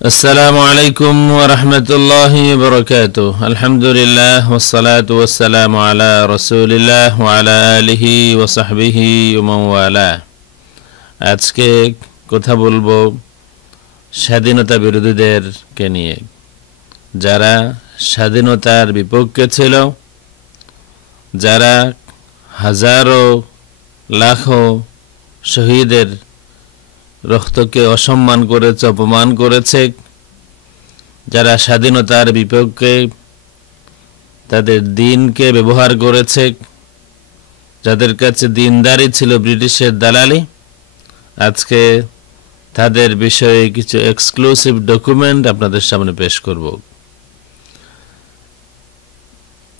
আসসালামু আলাইকুম ওয়া রাহমাতুল্লাহি ওয়া বারাকাতুহু আলহামদুলিল্লাহ ওয়াস সালাতু ওয়াস সালামু আলা রাসূলিল্লাহ ওয়া আলা আলিহি ওয়া সাহবিহি ওয়া মান ওয়ালা। আজকে কথা বলবো স্বাধীনতা বিরোধীদেরকে নিয়ে, যারা স্বাধীনতার বিপক্ষে ছিল, যারা হাজারো লাখো শহীদের রক্তকে অসম্মান করেছে, অপমান করেছে, যারা স্বাধীনতার বিপক্ষে তাদের দিনকে ব্যবহার করেছে, যাদের কাছে দিনদারি ছিল ব্রিটিশের দালালি। আজকে তাদের বিষয়ে কিছু এক্সক্লুসিভ ডকুমেন্ট আপনাদের সামনে পেশ করব।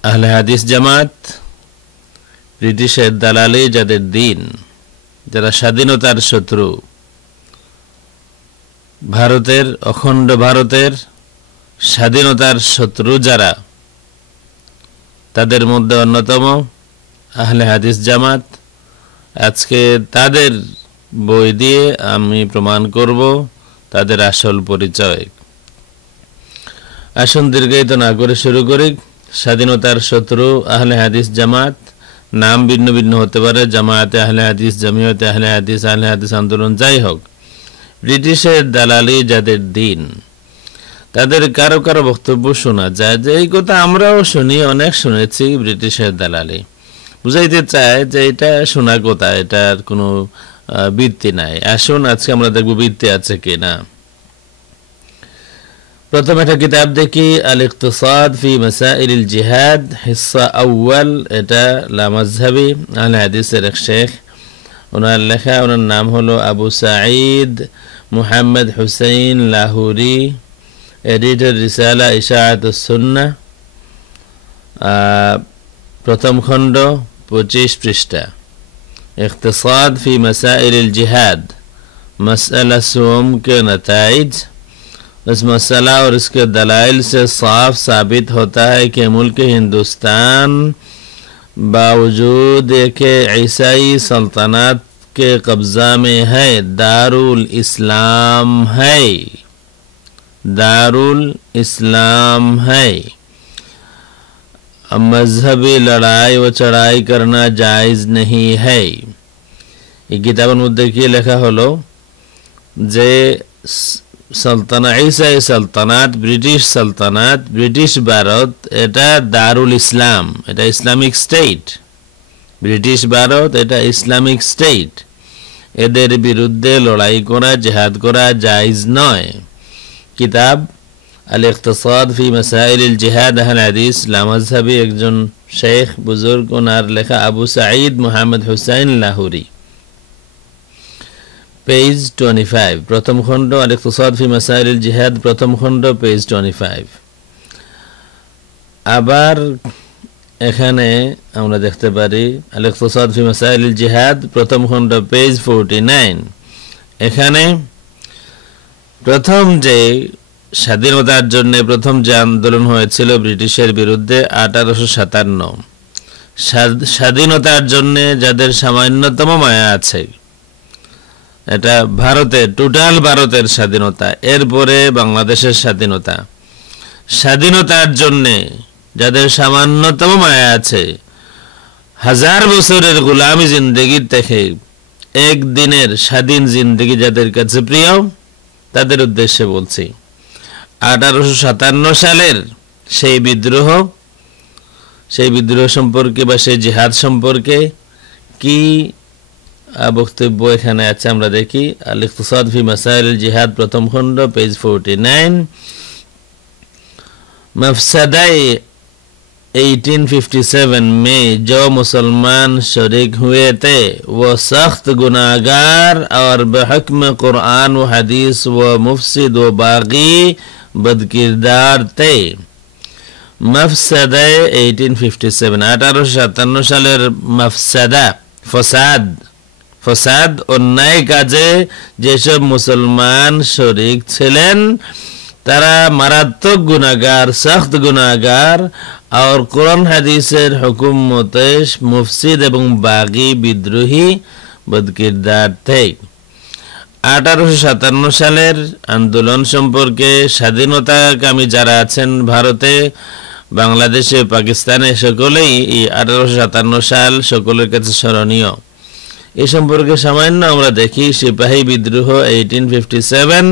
আহলে হাদিস জামাত, ব্রিটিশের দালালি যাদের দিন, যারা স্বাধীনতার শত্রু, ভারতের অখণ্ড ভারতের স্বাধীনতার শত্রু যারা, তাদের মধ্যে অন্যতম আহলে হাদিস জামাত। আজকে তাদের বই দিয়ে আমি প্রমাণ করব তাদের আসল পরিচয়। আসুন দীর্ঘায়িত না করে শুরু করি। স্বাধীনতার শত্রু আহলে হাদিস জামাত, নাম ভিন্ন ভিন্ন হতে পারে, জামায়াতে আহলে হাদিস, জমিয়তে আহলে হাদিস, আহলে হাদিস আন্দোলন, যাই হোক, ব্রিটিশের দালালি যাদের দিন, তাদের কারো কারো বক্তব্য শোনা যায় যে এই কথা আমরাও শুনি, অনেক শুনেছি, ব্রিটিশের দালালি। বুঝাইতে চায় যে এটা শোনা কথা, এটার কোনো ভিত্তি নাই। আসুন আজকে আমরা দেখব ভিত্তি আছে কিনা। প্রথম একটা কিতাব দেখি, আল ইকতিসাদ ফি মাসাইলিল জিহাদ, হিস্সা আউয়াল। এটা লামাযহাবি আহলে হাদিসের এক শেখ, ওনার লেখা, ওনার নাম হলো আবু সাঈদ মুহাম্মদ হুসাইন লাহুরি, এডিটর রিসালা ইশাআতুস সুন্নাহ, প্রথম খণ্ড 25 পৃষ্ঠা। इख्तिसाद फी मसाइल जिहाद, मसला सोम के नताइज। इस मसला और इसके दलाइल से साफ साबित होता है कि मुल्क हिंदुस्तान बावजूद के ईसाई सल्तनत के कब्जा में है, दारुल इस्लाम है, दारुल इस्लाम है। मजहबी लड़ाई व चढ़ाई करना जायज़ नहीं है। এই কিতাবের মধ্যে কি লেখা হলো যে সালতানাত, ঈসাই সালতানাত, ব্রিটিশ সালতানাত, ব্রিটিশ ভারত, এটা দারুল ইসলাম, এটা ইসলামিক স্টেট। ব্রিটিশ ভারত এটা ইসলামিক স্টেট, এদের বিরুদ্ধে লড়াই করা, জিহাদ করা জায়েজ নয়। কিতাব আল ইকতিসাদ ফি মাসাইলিল জিহাদ, আহলে হাদিস, লামাযহাবি একজন শেখ বুজুর্গ, ওনার লেখা, আবু সাঈদ মুহাম্মদ হুসাইন লাহুরি, পেজ 25, প্রথম খণ্ড। আল ইকতিসাদ ফি মাসাইলিল জিহাদ, প্রথম খণ্ড, পেজ 25। আবার এখানে আমরা দেখতে পারি আল ইকতিসাদ ফি মাসাইলিল জিহাদ, প্রথম খণ্ড, পেজ 49। এখানে প্রথম যে স্বাধীনতার জন্য প্রথম যে আন্দোলন হয়েছিল ব্রিটিশের বিরুদ্ধে 1857, স্বাধীনতার জন্য যাদের সামান্যতম মায়া আছে, এটা ভারতের, টোটাল ভারতের স্বাধীনতা, এরপরে বাংলাদেশের স্বাধীনতা, স্বাধীনতার জন্যে যাদের সামান্যতম মায়া আছে, হাজার বছরের গোলামি জিন্দগির থেকে একদিনের স্বাধীন জিন্দগি যাদের কাছে প্রিয়, তাদের উদ্দেশ্যে বলছি। 1857 সালের সেই বিদ্রোহ সম্পর্কে বা সেই জিহাদ সম্পর্কে কি বক্তব্য এখানে আছে আমরা দেখি। আল ইকতিসাদ ফি মাসাইলিল জিহাদ, প্রথম খণ্ড, পেজ 49। मफसदाए 1857 में जो मुसलमान शरीक हुए थे वो सख्त गुनाहगार और बेहुक्म कुरान व हदीस व मुफसिद व बागी बदकिरदार थे। मफसदाए 1857, 1857 সালের মফসাদা, ফসাদ, অন্যায় কাজে যেসব মুসলমান শরিক ছিলেন তারা মারাত্মক গুনাহগার, সख्त গুনাহগার, আর কোরআন হাদিসের হুকুম মতে মুফসিদ এবং বাগী, বিদ্রোহী, বদকিরদার थे। 1857 সালের আন্দোলন সম্পর্কে স্বাধীনতাকামী যারা আছেন ভারতে, বাংলাদেশে, পাকিস্তানে, সকলেই এই 1857 সাল সকলের কাছে স্মরণীয়। এ সম্পর্কে সামান্য আমরা দেখি সিপাহী বিদ্রোহ 1857,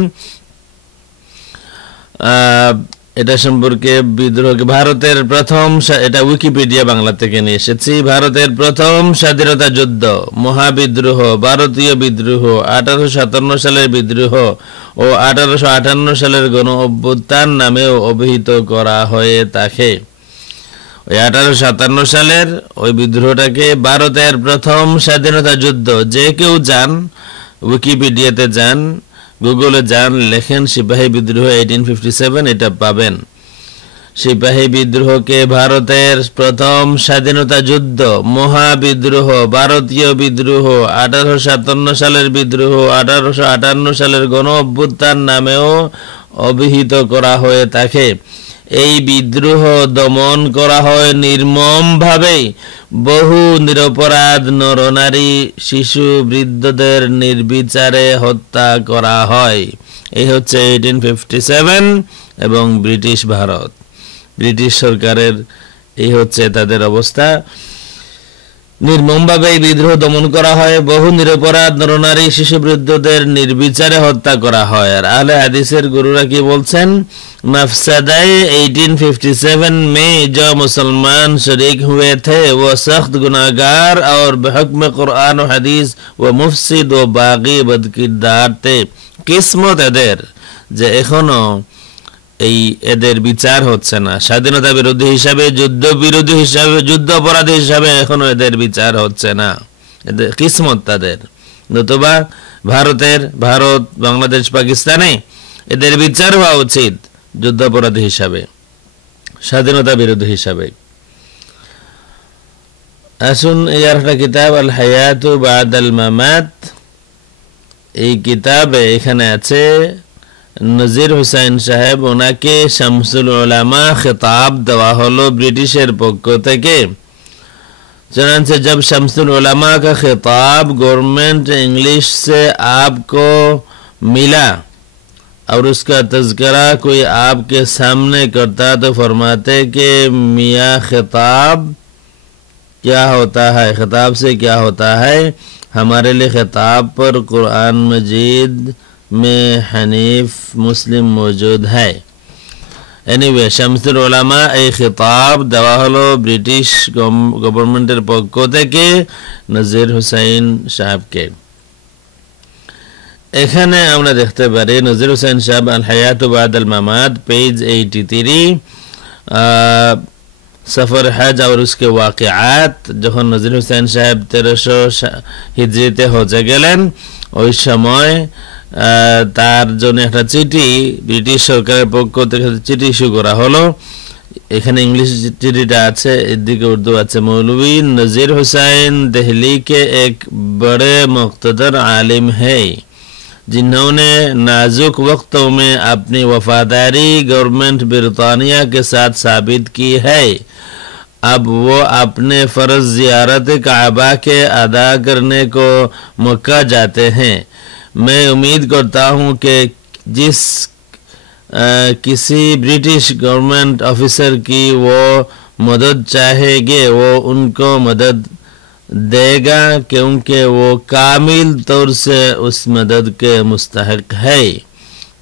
এটা সম্পর্কে বিদ্রোহ ভারতের প্রথম, এটা উইকিপিডিয়া বাংলা থেকে নিয়ে এসেছি। ভারতের প্রথম স্বাধীনতা যুদ্ধ, মহাবিদ্রোহ, ভারতীয় বিদ্রোহ, 1857 সালের বিদ্রোহ ও 1858 সালের গণ অভ্যুত্থান নামেও অভিহিত করা হয়ে থাকে। ওই 1857 সালের ওই বিদ্রোহটাকে ভারতের প্রথম স্বাধীনতা যুদ্ধ, যে কেউ যান উইকিপিডিয়াতে যান, গুগলে যান, লেখেন সিপাহী বিদ্রোহ 1857, এটা পাবেন। সিপাহী বিদ্রোহকে ভারতের প্রথম স্বাধীনতা যুদ্ধ, মহাবিদ্রোহ, ভারতীয় বিদ্রোহ, 1857 সালের বিদ্রোহ, 1858 সালের গণ অভ্যুত্থান নামেও অভিহিত করা হয়ে থাকে। এই বিদ্রোহ দমন করা হয় নির্মমভাবে। বহু নিরপরাধ নরনারী, শিশু, বৃদ্ধদের নির্বিচারে হত্যা করা হয়। এই হচ্ছে 1857 এবং ব্রিটিশ ভারত, ব্রিটিশ সরকারের এই হচ্ছে তাদের অবস্থা। নির্মমভাবে এই বিদ্রোহ দমন করা হয়, বহু নিরপরাধ নরনারী, শিশু, বৃদ্ধদের নির্বিচারে হত্যা করা হয়। আর আহলে হাদিসের গুরুরা কি বলছেন? मफसदाए 1857 में जो मुसलमान शरीक हुए थे वो सख्त गुनाहगार और बहक्म कुरान व हदीस व मुफसिद व बागी बदकिरदार थे। किस्मत एদের যে এখনো এই এদের বিচার হচ্ছে না, স্বাধীনতা বিরোধী হিসাবে, যুদ্ধ বিরোধী হিসাবে, যুদ্ধ অপরাধী হিসাবে এখনো এদের বিচার হচ্ছে না। এদের কিসমত তাদের, নতুবা ভারত, বাংলাদেশ, পাকিস্তানে এদের বিচার হওয়া উচিত যুদ্ধাপরাধী হিসাবে, স্বাধীনতা বিরোধী হিসাবে। আসুন এই আরেকটা কিতাব আল হায়াতু বাদাল মামাত, এই কিতাবে এখানে আছে নজির হুসাইন সাহেব, ওনাকে শামসুল উলামা খেতাব দেওয়া হলো ব্রিটিশের পক্ষ থেকে। चुनांचे जब शम्सुल उलमा का खिताब गवर्नमेंट इंग्लिश से आपको मिला और उसका तज़किरा कोई आपके सामने करता तो फरमाते कि मियाँ खिताब क्या होता है, खिताब से क्या होता है? हमारे लिए खिताब पर कुरान मजीद में हनीफ मुस्लिम मौजूद है। एनीवे शम्सुल उलमा এই খিতাব দেওয়া হলো ব্রিটিশ গভর্নমেন্টের পক্ষ থেকে নজির হুসাইন সাহেবকে। এখানে আমরা দেখতে পারি নজির হুসাইন সাহেব আল হায়াত বাদাল মামাত पेज 83 सफ़र हज और उसके वाक़िआत। যখন নজির হুসাইন সাহেব 1300 হিজরিতে হজে গেলেন ওই সময় তার জন্য একটা চিঠি ব্রিটিশ সরকারের পক্ষ থেকে চিঠি ইস্যু করা হলো। এখানে इंग्लिश चिट्ठीটা আছে, এদিকে उर्दू আছে। मौलवी नज़ीर हुसैन दिल्ली के एक बड़े मुक़्तदर आलिम हैं जिन्होंने नाजुक वक्तों में अपनी वफादारी गवर्नमेंट ब्रितानिया के साथ साबित की है। अब वो अपने फ़र्ज़ ज़ियारत काबा के अदा करने को मक्का जाते हैं। मैं उम्मीद करता हूँ कि जिस किसी ब्रिटिश गवर्नमेंट ऑफिसर की वो मदद चाहेंगे वो उनको मदद देगा क्योंकि वो कामिल तौर से उस मदद के मुस्तहिक है।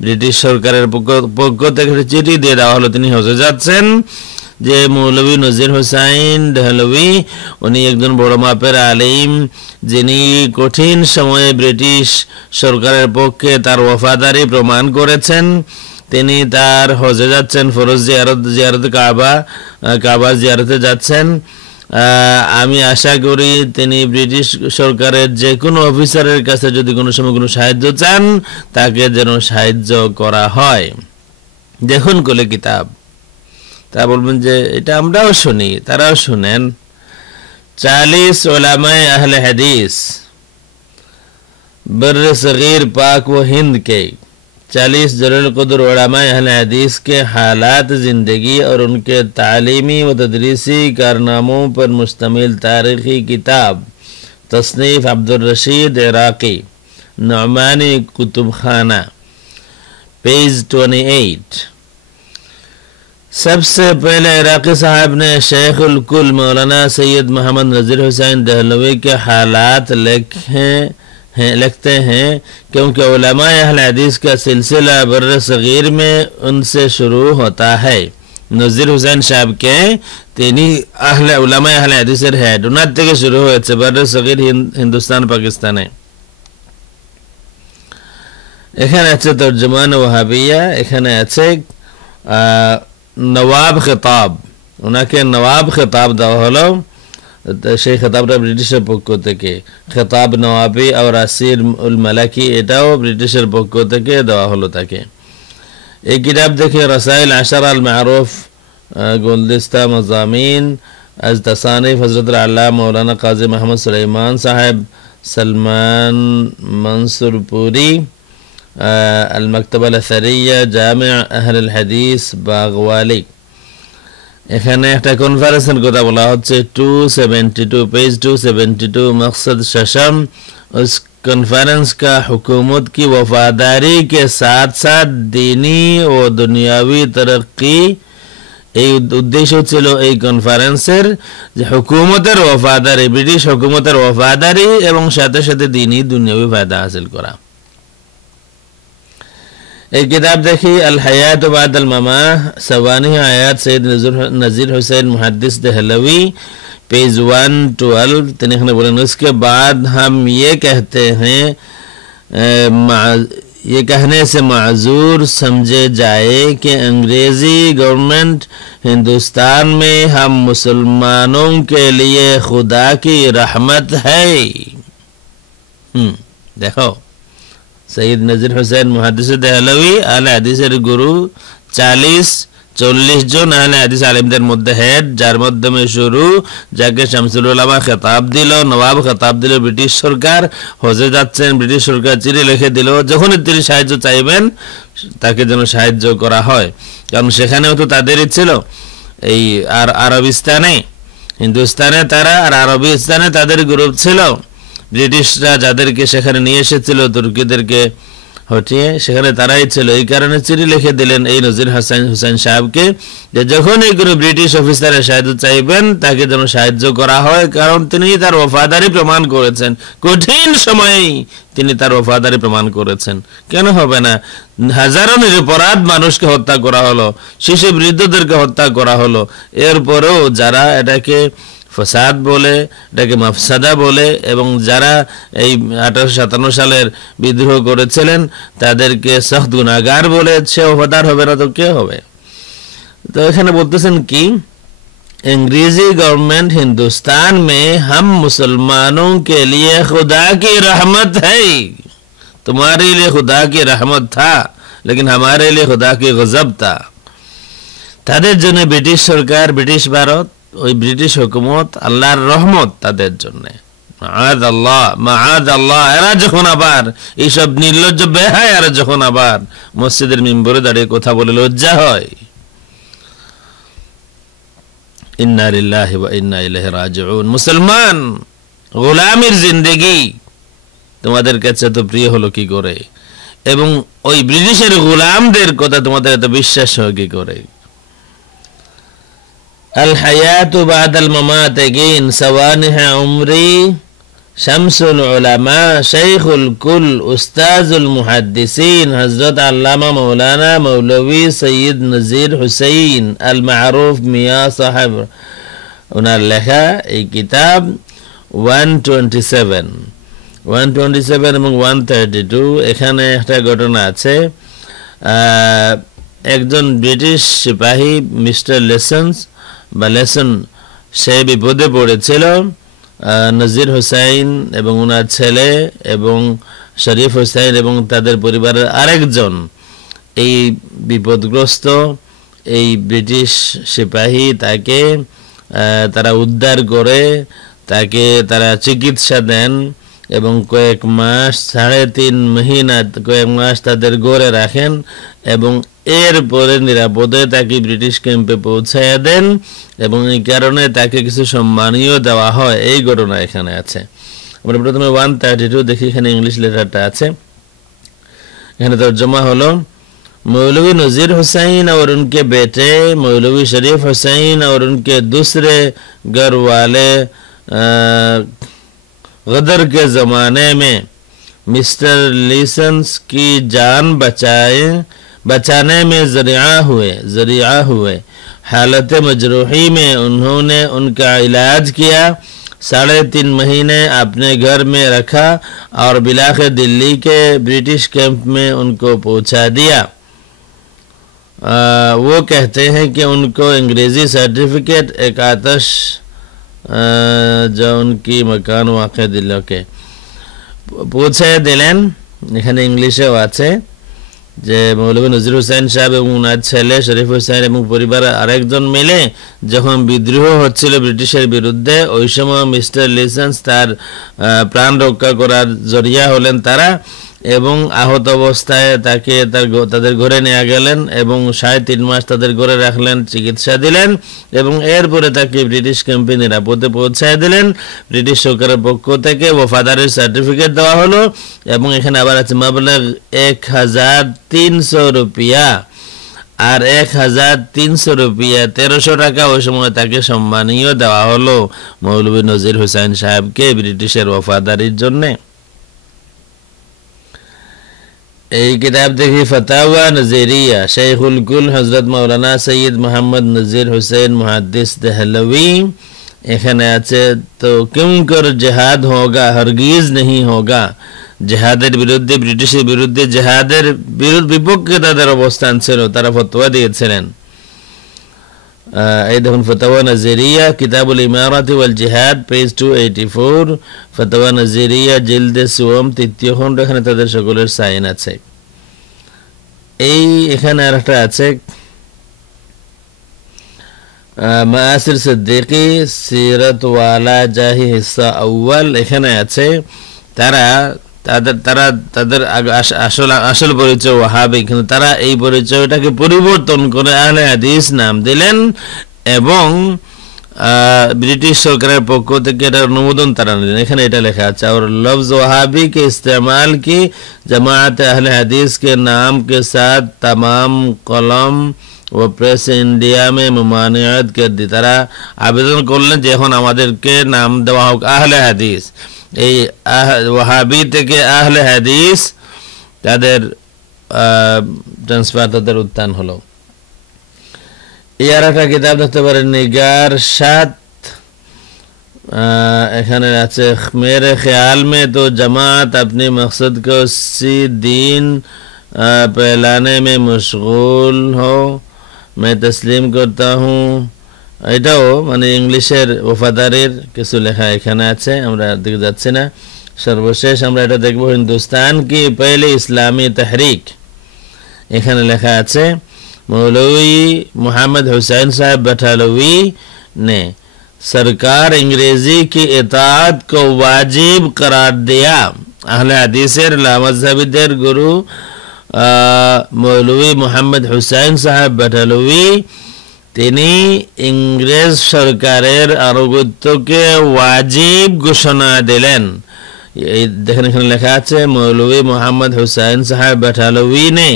ब्रिटिश सरकारेर पक्ष থেকে চিঠি দিয়ে দেওয়া হলো, তিনি হজে যাচ্ছেন, যে মৌলভী নজির হুসাইন দেহলভী উনি একজন বড় মাপের আলিম, যিনি কঠিন সময়ে ব্রিটিশ সরকারের পক্ষে তার ওয়াফাদারি প্রমাণ করেছেন। তিনি তার হজে যাচ্ছেন, ফরজ জিয়ারত কাবা জিয়ারতে যাচ্ছেন। আমি আশা করি তিনি ব্রিটিশ সরকারের যে কোনো অফিসারের কাছে যদি কোনো সময় কোনো সাহায্য চান তাকে যেন সাহায্য করা হয়। দেখুন কোলে কিতাব, তা বলবেন যে এটা আমরাও শুনি, তারাও শুনেন। 40 उलमाए अहले हदीस बर सगीर पाक व हिंद के 40 जलील क़द्र उलमाए अहले हदीस के हालात ज़िंदगी और उनके तालीमी व तदरीसी कारनामों पर मुश्तमिल तारीख़ी किताब तसनीफ़ अब्दुल रशीद इराक़ी नुमानी कुतुबखाना, पेज 28। सबसे पहले इराकी साहब ने शेखुल कुल मौलाना सैयद मोहम्मद नज़ीर हुसैन दहलवी के हालात लिखते हैं, क्योंकि उलमा अहले हदीस का सिलसिला बर्र सगीर में उनसे शुरू होता है। नज़ीर हुसैन साहब के তিনি আহলে উলামা আহলে হাদিসের হেড, ওনার থেকে শুরু হয়েছে বর্র সগীর হিন্দুস্তান পাকিস্তানে। এখানে আছে তরজমান ওয়াহাবিয়া, এখানে আছে নওয়াব খেতাব, ওনাকে নওয়াব খেতাব দেওয়া হলো। সেই খেতাবটা ব্রিটিশের পক্ষ থেকে, খেতাব নওয়াবি আর আসির উল মালাকি, এটাও ব্রিটিশের পক্ষ থেকে দেওয়া হলো তাকে। এই কিতাব দেখে রসাইল আশারা আল মারুফ, गुलदिस्ता मज़ामीन अज़ तसानिफ़ हज़रत अल्लामा मौलाना क़ाज़ी मोहम्मद सुलेमान साहब, सलमान मंसूरपुरी, अल मकतबा अल असरिया, जामिअ अहलुल हदीस बागवाली। এখানে একটা কনফারেন্সের কথা বলা হচ্ছে 272, पेज 272, मकसद शशम उस कॉन्फ्रेंस का हुकूमत की वफादारी के साथ साथ दीनी व दुनियावी तरक्की। এই উদ্দেশ্য ছিল এই কনফারেন্সের যে হুকুমতের ওয়াফাদারি, ব্রিটিশ হুকুমতের ওয়াফাদারি এবং সাথে সাথে দ্বীনি দুনিয়াবি ফায়দা হাসিল করা। এই কিতাব দেখি আল হায়াত বাদ আল মামাহ, সওয়ানি আয়াত সৈয়দ নজির হুসैन मुहद्दिस दहलवी, पेज 112। তিনি এখানে বলেন, उसके बाद हम ये कहते हैं, ये कहने से माजूर समझे जाए कि अंग्रेज़ी गवर्नमेंट हिंदुस्तान में हम मुसलमानों के लिए खुदा की रहमत है। देखो, सैयद नज़ीर हुसैन मुहद्दिस दहलवी आले हदीसेर गुरु, 40-40 জন আহলে হাদিস আলেমদের মধ্যে হেড, যার মাধ্যমে শুরু, যাকে শামসুল উলামা খেতাব দিল, নবাব খেতাব দিল ব্রিটিশ সরকার। হজে যাচ্ছেন, ব্রিটিশ সরকার চিঠি লিখে দিল, যখন তিনি সাহায্য চাইবেন তাকে যেন সাহায্য করা হয়, কারণ সেখানেও তো তাদেরই ছিল। এই আর আরবিস্তানে, হিন্দুস্তানে তারা, আর আরবিস্তানে তাদের গ্রুপ ছিল। ব্রিটিশরা যাদেরকে সেখানে নিয়ে এসেছিল, তুর্কিদেরকে হটিয়ে, সেখানে তারাই ছিল। এই কারণে চিঠি লিখে দিলেন এই নজির হুসैन সাহেবকে যে যখন এই কোনো ব্রিটিশ অফিসারের সাহায্য চাইবেন তাকে যেন সাহায্য করা হয়, কারণ তিনি তার ওয়াফাদারি প্রমাণ করেছেন। কঠিন সময়েই তিনি তার ওয়াফাদারি প্রমাণ করেছেন। কেন হবে না? হাজারো নিরপরাধ মানুষকে হত্যা করা হলো, শিশু বৃদ্ধদেরকে হত্যা করা হলো, এরপরেও যারা এটাকে ফসাদ বলে, এটাকে মাফসাদা বলে, এবং যারা এই 1857 সালের বিদ্রোহ করেছিলেন তাদেরকে সখত গুনাহগার বলে, সে ওফাদার হবে না তো কে হবে? তো এখানে বলতেছেন কি, अंग्रेजी गवर्नमेंट हिंदुस्तान में हम मुसलमानों के लिए खुदा की रहमत है। तुम्हारे लिए खुदा की रहमत था, लेकिन हमारे लिए खुदा की गजब था। তাদের জন্য ব্রিটিশ সরকার, ব্রিটিশ ভারত, ওই ব্রিটিশ হুকুমত আল্লাহর রহমত তাদের জন্য। মাআদ আল্লাহ। এরা যখন আবার এইসব নির্লজ্জ বেহায়ারা যখন আবার মসজিদের মিম্বরে দাঁড়িয়ে কথা বলে লজ্জা হয়। ইন্না লিল্লাহি ওয়া ইন্না ইলাইহি রাজিউন। মুসলমান, গোলামির জিন্দেগি তোমাদের কাছে তো প্রিয় হলো কি করে, এবং ওই ব্রিটিশের গোলামদের কথা তোমাদের এত বিশ্বাস হয় কি করে? আল হায়াতু বাদাল মামাত, এগেইন সাওয়ানিহ উমরি, শামসুল উলামা, শাইখুল কুল, উস্তাজুল মুহাদ্দিসিন হযরত আল্লামা মাওলানা মৌলভী সৈয়দ নজির হুসैन আল মারুফ মিয়া সাহেব, ওনার লেখা এই কিতাব 127 এবং 132। এখানে একটা ঘটনা আছে। একজন ব্রিটিশ সিপাহী মিস্টার লেসন সে বিপদে পড়েছিল। নজির হুসैन এবং ওনার ছেলে এবং শরীফ হুসैन এবং তাদের পরিবারের আরেকজন এই বিপদগ্রস্ত এই ব্রিটিশ সিপাহী, তাকে তারা উদ্ধার করে, তাকে তারা চিকিৎসা দেন এবং কয়েক মাস, 3.5 মহিনা, কয়েক মাস তাদের গড়ে রাখেন এবং এরপরে নিরাপদে তাকে ব্রিটিশ ক্যাম্পে পৌঁছাইয়া দেন এবং এই কারণে তাকে কিছু সম্মানীয় দেওয়া হয়। এই ঘটনা এখানে আছে। আমরা প্রথমে 132 দেখি, এখানে ইংলিশ লেটারটা আছে। এখানে তর্জমা হলো, मौलवी नज़ीर हुसैन और उनके बेटे मौलवी शरीफ हुसैन और उनके दूसरे घर वाले गदर के ज़माने में मिस्टर लीसन्स की जान बचाने में ज़रिया हुए। हालत मजरूही में उन्होंने उनका इलाज किया, 3.5 महीने अपने घर में रखा और बिलाखिर दिल्ली के ब्रिटिश कैंप में उनको पहुंचा दिया। वो कहते हैं कि उनको अंग्रेज़ी सर्टिफिकेट एक आतश जो उनकी मकान वाक़ दिलों के পৌঁছে দিলেন। এখানে ইংলিশেও আছে যে মৌলভী নজির হুসাইন সাহেব এবং ওনার ছেলে শরীফ হুসাইন এবং পরিবারের আরেকজন মিলে যখন বিদ্রোহ হচ্ছিল ব্রিটিশের বিরুদ্ধে, ওই সময় মিস্টার লিসেন্স তার প্রাণ রক্ষা করার জরিয়া হলেন তারা, এবং আহত অবস্থায় তাকে তাদের ঘরে নিয়ে গেলেন এবং 3.5 মাস তাদের ঘরে রাখলেন, চিকিৎসা দিলেন এবং এরপরে তাকে ব্রিটিশ ক্যাম্পে নিরাপদে পৌঁছায় দিলেন। ব্রিটিশ সরকারের পক্ষ থেকে ওফাদারির সার্টিফিকেট দেওয়া হলো এবং এখানে আবার আছে মাবলাগ 1300 রুপিয়া, আর 1300 রুপিয়া 1300 টাকা ওই সময় তাকে সম্মানীয় দেওয়া হলো মৌলভী নজির হুসাইন সাহেবকে ব্রিটিশের ওফাদারির জন্যে। এই কিতাব দেখি ফতাওয়া নজরিয়া शेखुल कुल हजरत मौलाना सैयद मोहम्मद नज़ीर हुसैन मुहद्दिस दहलवी। এখানে আছে তো क्यों कर जिहाद होगा, हरगिज नहीं होगा। जिहाদের বিরুদ্ধে, ব্রিটিশের বিরুদ্ধে জিহাদের বিপক্ষে তাদের অবস্থান ছিল, তারা ফতোয়া দিয়েছিলেন। এই দেখুন ফতোয়া নজরিয়া কিতাবুল ইমারাত ওয়াল জিহাদ পেজ 284, ফতোয়া নজরিয়া জিলদে সুম 3য় খণ্ড, এখানে তাদের সকলের সাইন আছে। এই এখানে আরেকটা আছে মাসির সিদ্দিকী সিরাত ওয়ালা জাহি হিস্সা আউয়াল, এখানে আছে তাদের আসল পরিচয় ওয়াহাবি, কিন্তু তারা এই পরিচয়টাকে পরিবর্তন করে আহলে হাদিস নাম দিলেন এবং ব্রিটিশ সরকারের পক্ষ থেকে এটার অনুমোদন তারা নিলেন। এখানে এটা লেখা আছে और लफ्ज़ वहाबी के इस्तेमाल की जमात अहले हदीस के नाम के साथ तमाम कलम ও প্রেস ইন্ডিয়া মে মুমানিয়াত कर दी। তারা আবেদন করলেন যে এখন আমাদেরকে নাম দেওয়া হোক আহলে হাদিস। এই ওয়াহাবি থেকে আহলে হাদিস তাদের ট্রান্সফার, তাদের উত্থান হলো। ইয়ার একটা কিতাব দেখতে পারেন নিগার 7, এখানে আছে मेरे ख्याल में तो जमात अपने मकसद को उसी दीन फैलाने में मशगूल हो, मैं तस्लीम करता हूँ। এটাও মানে ইংলিশের ওফাদারির কিছু লেখা এখানে আছে, আমরা দিকে যাচ্ছি না। সর্বশেষ আমরা এটা দেখব হিন্দুস্তান কি পহলে ইসলামী তহরিক। এখানে লেখা আছে मौलवी मोहम्मद हुसैन साहब बटालवी ने सरकार अंग्रेजी की इताअत को वाजिब करार दिया। अहले हदीसेर लामज़हबीदेर गुरु मौलवी मोहम्मद हुसैन साहब बटालवी তিনি ইংরেজ সরকারের আনুগত্যকে ওয়াজিব ঘোষণা দিলেন। এই দেখেন এখানে লেখা আছে मौलवी मोहम्मद हुसैन साहब बटालवी ने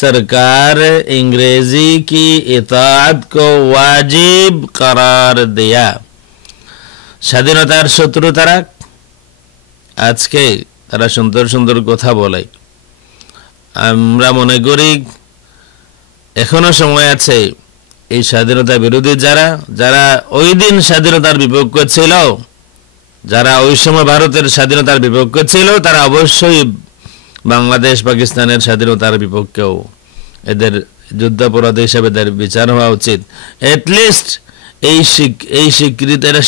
सरकार अंग्रेजी की इताअत को वाजिब करार दिया। স্বাধীনতার শত্রু তারা, আজকে তারা সুন্দর সুন্দর কথা বলে। আমরা মনে করি এখনো সময় আছে এই স্বাধীনতা বিরোধী যারা ওই দিন স্বাধীনতার বিপক্ষে ছিল, যারা ওই সময় ভারতের স্বাধীনতার বিপক্ষে ছিল, তারা অবশ্যই বাংলাদেশ পাকিস্তানের স্বাধীনতার বিপক্ষেও। এদের যুদ্ধাপরাধী হিসেবে এদের বিচার হওয়া উচিত। এটলিস্ট এই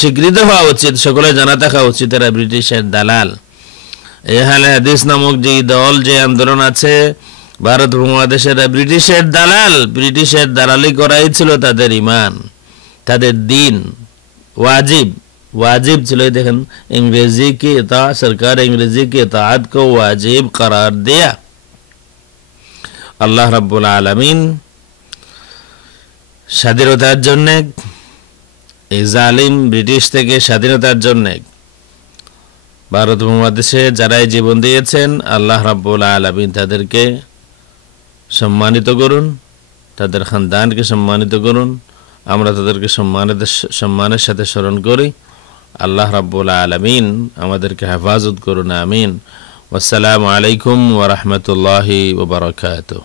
স্বীকৃত হওয়া উচিত, সকলে জানা থাকা উচিত এরা ব্রিটিশের দালাল। আহলে হাদিস নামক যে দল, যে আন্দোলন আছে ভারত উপমহাদেশের, ব্রিটিশের দালাল। ব্রিটিশের দালালি করাই ছিল তাদের ইমান, তাদের দিন। वाजिब ছিল। দেখেন अंग्रेजी की इताअत, सरकार अंग्रेजी की इताअत को वाजिब करार दिया। আল্লাহ রাব্বুল আলামিন স্বাধীনতার জন্য, এই জালিম ব্রিটিশ থেকে স্বাধীনতার জন্য ভারত উপমহাদেশে যারাই জীবন দিয়েছেন আল্লাহ রাব্বুল আলামিন তাদেরকে সম্মানিত করুন, তাদের খানদানকে সম্মানিত করুন। আমরা তাদেরকে সম্মানের সাথে স্মরণ করি। আল্লাহ রাব্বুল আলামিন আমাদেরকে হেফাজত করুন, আমিন। ওয়াসসালামু আলাইকুম ওয়া রাহমাতুল্লাহি ওয়া বারাকাতুহু।